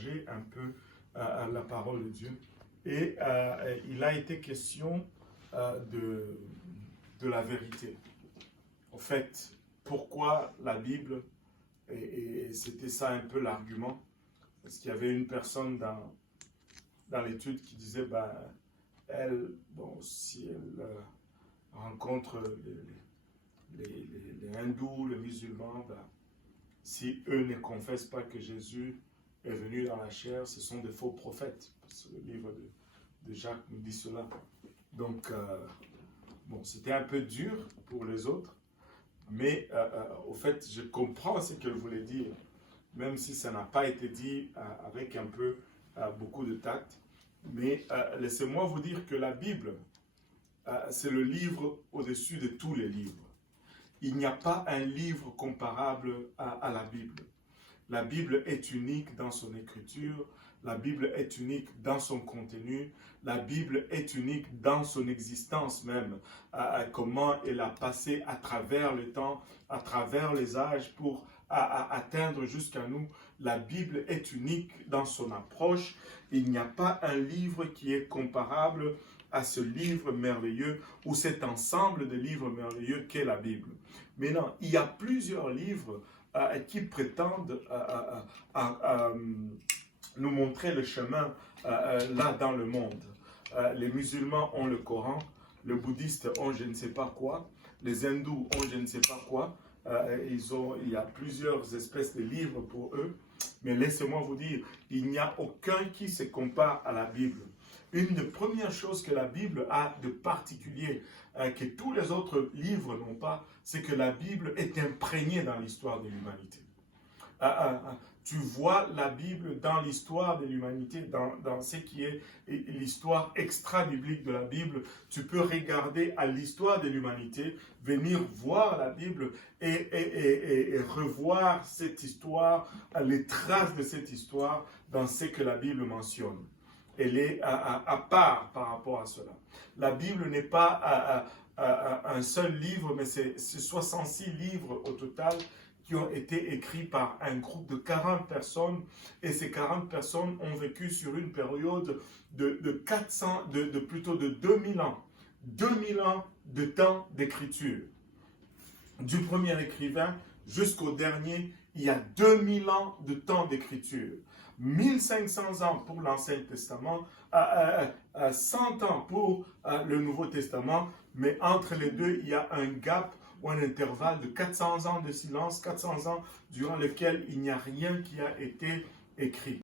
partager un peu la parole de Dieu. Et il a été question de la vérité. En fait, pourquoi la Bible, et c'était ça un peu l'argument, parce qu'il y avait une personne dans l'étude qui disait, ben, elle, bon, si elle rencontre les hindous, les musulmans, ben, si eux ne confessent pas que Jésus est venu dans la chair, ce sont des faux prophètes. Parce que le livre de Jacques nous dit cela. Donc, bon, c'était un peu dur pour les autres, mais au fait, je comprends ce qu'elle voulait dire, même si ça n'a pas été dit avec un peu beaucoup de tact. Mais laissez-moi vous dire que la Bible, c'est le livre au-dessus de tous les livres. Il n'y a pas un livre comparable à la Bible. La Bible est unique dans son écriture, la Bible est unique dans son contenu, la Bible est unique dans son existence même, comment elle a passé à travers le temps, à travers les âges pour atteindre jusqu'à nous. La Bible est unique dans son approche. Il n'y a pas un livre qui est comparable à ce livre merveilleux ou cet ensemble de livres merveilleux qu'est la Bible. Maintenant, il y a plusieurs livres qui prétendent nous montrer le chemin là dans le monde. Les musulmans ont le Coran, les bouddhistes ont je ne sais pas quoi, les hindous ont je ne sais pas quoi. Il y a plusieurs espèces de livres pour eux, mais laissez-moi vous dire, il n'y a aucun qui se compare à la Bible. Une des premières choses que la Bible a de particulier, que tous les autres livres n'ont pas, c'est que la Bible est imprégnée dans l'histoire de l'humanité. Tu vois la Bible dans l'histoire de l'humanité, dans ce qui est l'histoire extra-biblique de la Bible. Tu peux regarder à l'histoire de l'humanité, venir voir la Bible et revoir cette histoire, les traces de cette histoire dans ce que la Bible mentionne. Elle est à part par rapport à cela. La Bible n'est pas un seul livre, mais c'est 66 livres au total qui ont été écrits par un groupe de 40 personnes. Et ces 40 personnes ont vécu sur une période plutôt de 2000 ans. 2000 ans de temps d'écriture. Du premier écrivain jusqu'au dernier, il y a 2000 ans de temps d'écriture. 1500 ans pour l'Ancien Testament, 100 ans pour le Nouveau Testament, mais entre les deux, il y a un gap ou un intervalle de 400 ans de silence, 400 ans durant lesquels il n'y a rien qui a été écrit.